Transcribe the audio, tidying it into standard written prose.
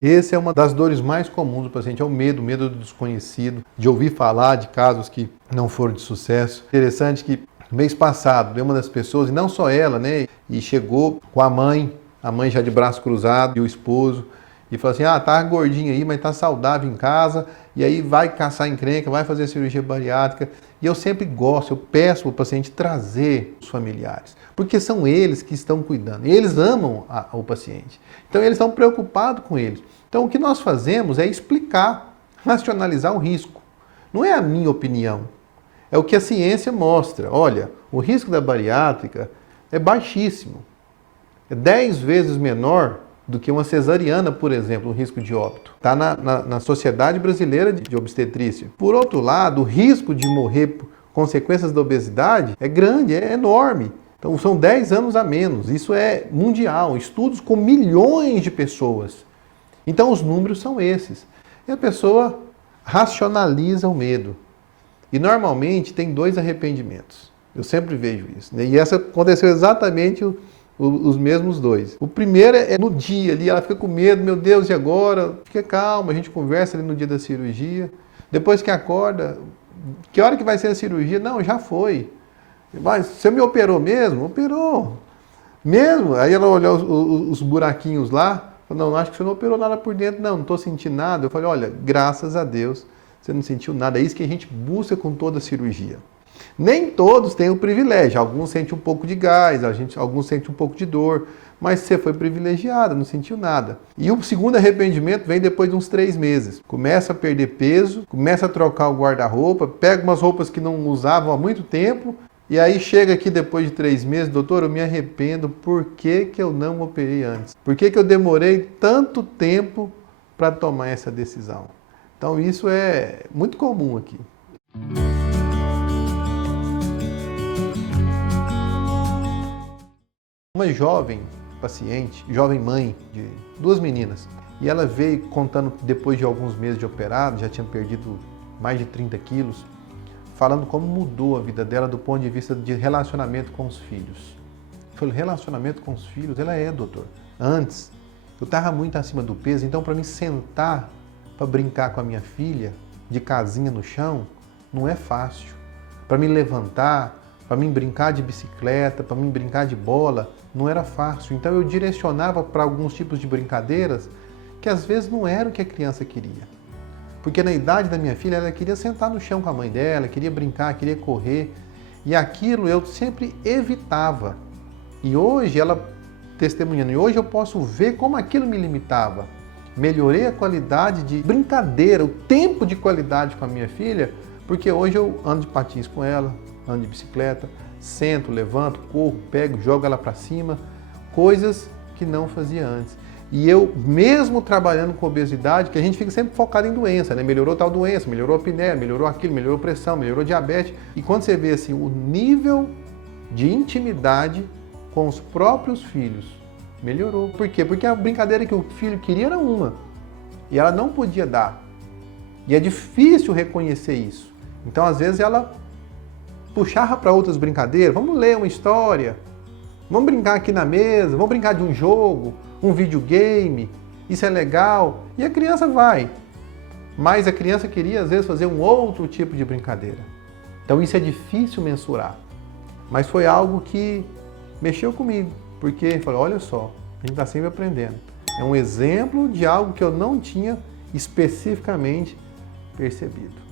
Essa é uma das dores mais comuns do paciente, é o medo do desconhecido, de ouvir falar de casos que não foram de sucesso. Interessante que mês passado, veio uma das pessoas, e não só ela, né, e chegou com a mãe já de braço cruzado, e o esposo, e falou assim, tá gordinho aí, mas tá saudável em casa, e aí vai caçar encrenca, vai fazer cirurgia bariátrica. E eu sempre gosto, eu peço para o paciente trazer os familiares, porque são eles que estão cuidando, eles amam o paciente, então eles estão preocupados com eles. Então o que nós fazemos é explicar, racionalizar o risco. Não é a minha opinião, é o que a ciência mostra. Olha, o risco da bariátrica é baixíssimo, é 10 vezes menor do que uma cesariana, por exemplo, o risco de óbito. Está na Sociedade Brasileira de Obstetrícia. Por outro lado, o risco de morrer por consequências da obesidade é grande, é enorme. Então são 10 anos a menos. Isso é mundial, estudos com milhões de pessoas. Então os números são esses. E a pessoa racionaliza o medo. E normalmente tem 2 arrependimentos. Eu sempre vejo isso, né? E essa aconteceu exatamente os mesmos 2. O primeiro é no dia ali, ela fica com medo, meu Deus, e agora? Fica calma, a gente conversa ali no dia da cirurgia. Depois que acorda, que hora que vai ser a cirurgia? Não, já foi. Mas você me operou mesmo? Operou. Mesmo? Aí ela olhou os buraquinhos lá, falou, não, acho que você não operou nada por dentro, não estou sentindo nada. Eu falei, olha, graças a Deus, você não sentiu nada. É isso que a gente busca com toda a cirurgia. Nem todos têm o privilégio, alguns sentem um pouco de gás, alguns sentem um pouco de dor, mas você foi privilegiado, não sentiu nada. E o segundo arrependimento vem depois de uns 3 meses. Começa a perder peso, começa a trocar o guarda-roupa, pega umas roupas que não usavam há muito tempo, e aí chega aqui depois de 3 meses, doutor, eu me arrependo, por que eu não operei antes? Por que eu demorei tanto tempo para tomar essa decisão? Então isso é muito comum aqui. Uma jovem paciente, jovem mãe de 2 meninas, e ela veio contando que depois de alguns meses de operado, já tinha perdido mais de 30 quilos, falando como mudou a vida dela do ponto de vista de relacionamento com os filhos. Eu falei, relacionamento com os filhos? Ela doutor. Antes, eu estava muito acima do peso, então para mim sentar para brincar com a minha filha, de casinha no chão, não é fácil. Para me levantar, para mim brincar de bicicleta, para mim brincar de bola, não era fácil. Então eu direcionava para alguns tipos de brincadeiras que às vezes não era o que a criança queria. Porque na idade da minha filha, ela queria sentar no chão com a mãe dela, queria brincar, queria correr. E aquilo eu sempre evitava. E hoje ela testemunhando, e hoje eu posso ver como aquilo me limitava. Melhorei a qualidade de brincadeira, o tempo de qualidade com a minha filha, porque hoje eu ando de patins com ela, ando de bicicleta, sento, levanto, corro, pego, jogo ela para cima, coisas que não fazia antes. E eu, mesmo trabalhando com obesidade, que a gente fica sempre focado em doença, né? Melhorou tal doença, melhorou a apneia, melhorou aquilo, melhorou a pressão, melhorou a diabetes. E quando você vê assim, o nível de intimidade com os próprios filhos melhorou. Por quê? Porque a brincadeira que o filho queria era uma, e ela não podia dar. E é difícil reconhecer isso. Então, às vezes, ela puxava para outras brincadeiras, vamos ler uma história, vamos brincar aqui na mesa, vamos brincar de um jogo, um videogame, isso é legal, e a criança vai. Mas a criança queria, às vezes, fazer um outro tipo de brincadeira. Então isso é difícil mensurar. Mas foi algo que mexeu comigo, porque falei, olha só, a gente está sempre aprendendo. É um exemplo de algo que eu não tinha especificamente percebido.